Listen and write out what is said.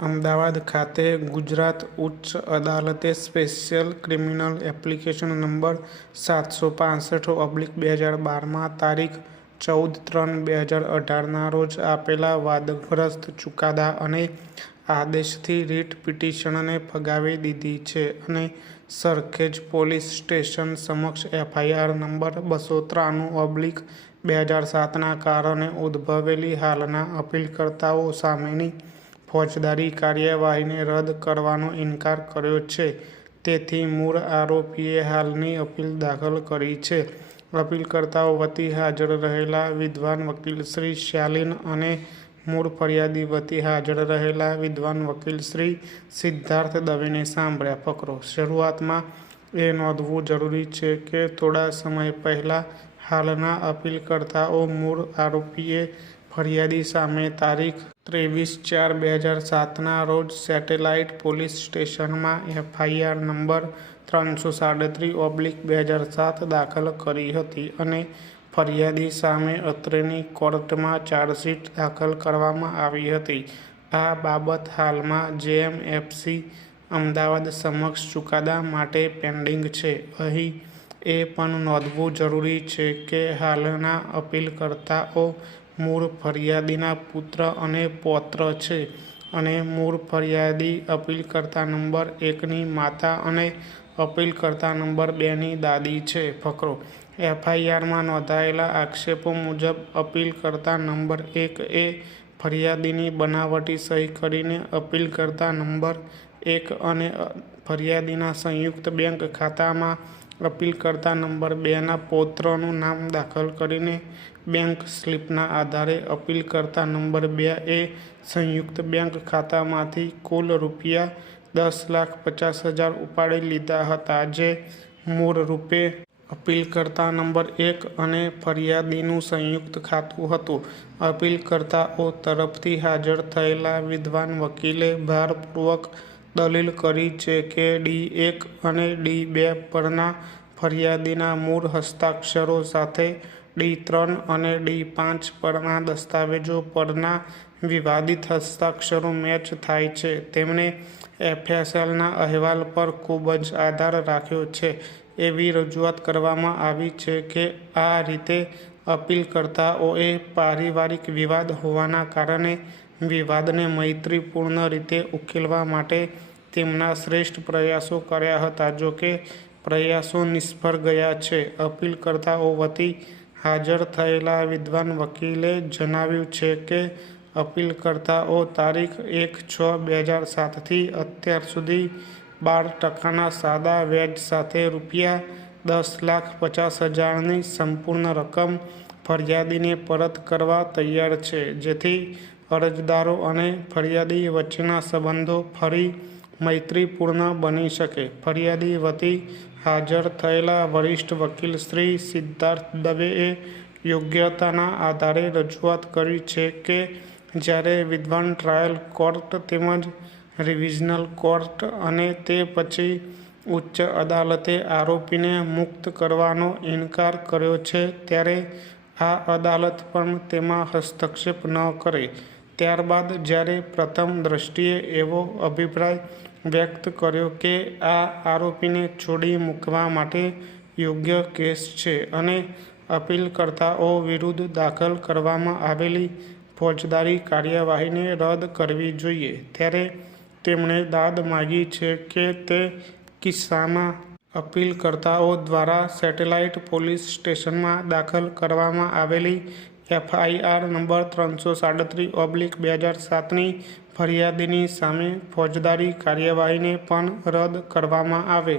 અમદાવાદ ખાતે ગુજરાત ઉચ્ચ અદાલતે સ્પેશિયલ ક્રિમિનલ એપ્લિકેશન નંબર 765/2012માં તારીખ 14/3/2018ના રોજ આપેલા વાદગ્રસ્ત ચુકાદા અને આદેશથી રીટ પિટિશનને ફગાવી દીધી છે અને સરખેજ પોલીસ સ્ટેશન સમક્ષ એફઆઈઆર નંબર 293/2007ના કારણે ઉદ્ભવેલી હાલના અપીલકર્તાઓ સામેની ફોજદારી કાર્યવાહીને રદ કરવાનો ઇનકાર કર્યો છે. તેથી મૂળ આરોપીએ હાલની અપીલ દાખલ કરી છે. અપીલકર્તાઓ વતી હાજર રહેલા વિદ્વાન વકીલ શ્રી શાલિન અને મૂળ ફરિયાદી વતી હાજર રહેલા વિદ્વાન વકીલ શ્રી સિદ્ધાર્થ દવેને સાંભળ્યા. ફકરો: શરૂઆતમાં એ નોંધવું જરૂરી છે કે થોડા સમય પહેલા હાલના અપીલકર્તાઓ મૂળ આરોપીએ ફરિયાદી સામે તારીખ 23/4/2007ના રોજ સેટેલાઇટ પોલીસ સ્ટેશનમાં એફઆઈઆર નંબર 337/2007 દાખલ કરી હતી અને ફરિયાદી સામે અત્રેની કોર્ટમાં ચાર્જશીટ દાખલ કરવામાં આવી હતી. આ બાબત હાલમાં જેએમએફસી અમદાવાદ સમક્ષ ચુકાદા માટે પેન્ડિંગ છે. અહીં એ પણ નોંધવું જરૂરી છે કે હાલના અપીલકર્તાઓ મૂળ ફરિયાદીના પુત્ર અને પૌત્ર છે અને મૂળ ફરિયાદી અપીલકર્તા નંબર 1ની માતા અને અપીલકર્તા નંબર 2ની દાદી છે. ફકરો: એફઆઈઆરમાં નોંધાયેલા આક્ષેપો મુજબ અપીલકર્તા નંબર 1 એ ફરિયાદીની બનાવટી સહી કરીને અપીલકર્તા નંબર 1 અને ફરિયાદીના સંયુક્ત બેંક ખાતામાં અપીલકર્તા નંબર 2ના પૌત્રનું નામ દાખલ કરીને બેંક સ્લીપના આધારે અપીલકર્તા નંબર 2 એ સંયુક્ત બેંક ખાતામાંથી કુલ ₹10,50,000 ઉપાડી લીધા હતા, જે મૂળ રૂપે અપીલકર્તા નંબર 1 અને ફરિયાદીનું સંયુક્ત ખાતું હતું. અપીલકર્તાઓ તરફથી હાજર થયેલા વિદ્વાન વકીલે ભારપૂર્વક દલીલ કરી છે કે D1 અને D2 પરના ફરિયાદીના મૂળ હસ્તાક્ષરો સાથે D3 અને D5 પરના દસ્તાવેજો પરના વિવાદિત હસ્તાક્ષરો મેચ થાય છે. તેમણે એફએસએલના અહેવાલ પર ખૂબ જ આધાર રાખ્યો છે. એવી રજૂઆત કરવામાં આવી છે કે આ રીતે અપીલકર્તાઓએ પારિવારિક વિવાદ હોવાના કારણે વિવાદને મૈત્રીપૂર્ણ રીતે ઉકેલવા માટે તેમના શ્રેષ્ઠ પ્રયાસો કર્યા હતા. જોકે પ્રયાસો નિષ્ફળ ગયા છે. અપીલકર્તાઓ વતી હાજર થયેલા વિદ્વાન વકીલે જણાવ્યું છે કે અપીલકર્તાઓ તારીખ 1/6/2007થી અત્યાર સુધી 12%ના સાદા વ્યાજ સાથે ₹10,50,000ની સંપૂર્ણ રકમ ફરિયાદીને પરત કરવા તૈયાર છે, જેથી અરજદારો અને ફરિયાદી વચ્ચેના સંબંધો ફરી મૈત્રીપૂર્ણ બની શકે. ફરિયાદી વતી હાજર થયેલા વરિષ્ઠ વકીલ શ્રી સિદ્ધાર્થ દવેએ યોગ્યતાના આધારે રજૂઆત કરી છે કે જ્યારે વિદ્વાન ટ્રાયલ કોર્ટ તેમજ રિવિઝનલ કોર્ટ અને તે પછી ઉચ્ચ અદાલતે આરોપીને મુક્ત કરવાનો ઇનકાર કર્યો છે, ત્યારે આ અદાલત પણ તેમાં હસ્તક્ષેપ ન કરે. ત્યારબાદ જ્યારે પ્રથમ દ્રષ્ટિએ એવો અભિપ્રાય વ્યક્ત કર્યો કે આ આરોપીને છોડી મૂકવા માટે યોગ્ય કેસ છે અને અપીલકર્તાઓ વિરુદ્ધ દાખલ કરવામાં આવેલી ફોજદારી કાર્યવાહીને રદ કરવી જોઈએ, ત્યારે તેમણે દાદ માગી છે કે તે કિસ્સામાં અપીલકર્તાઓ દ્વારા સેટેલાઇટ પોલીસ સ્ટેશનમાં દાખલ કરવામાં આવેલી એફઆઈઆર નંબર 337/2007ની ફરિયાદીની સામે ફોજદારી કાર્યવાહીને પણ રદ કરવામાં આવે.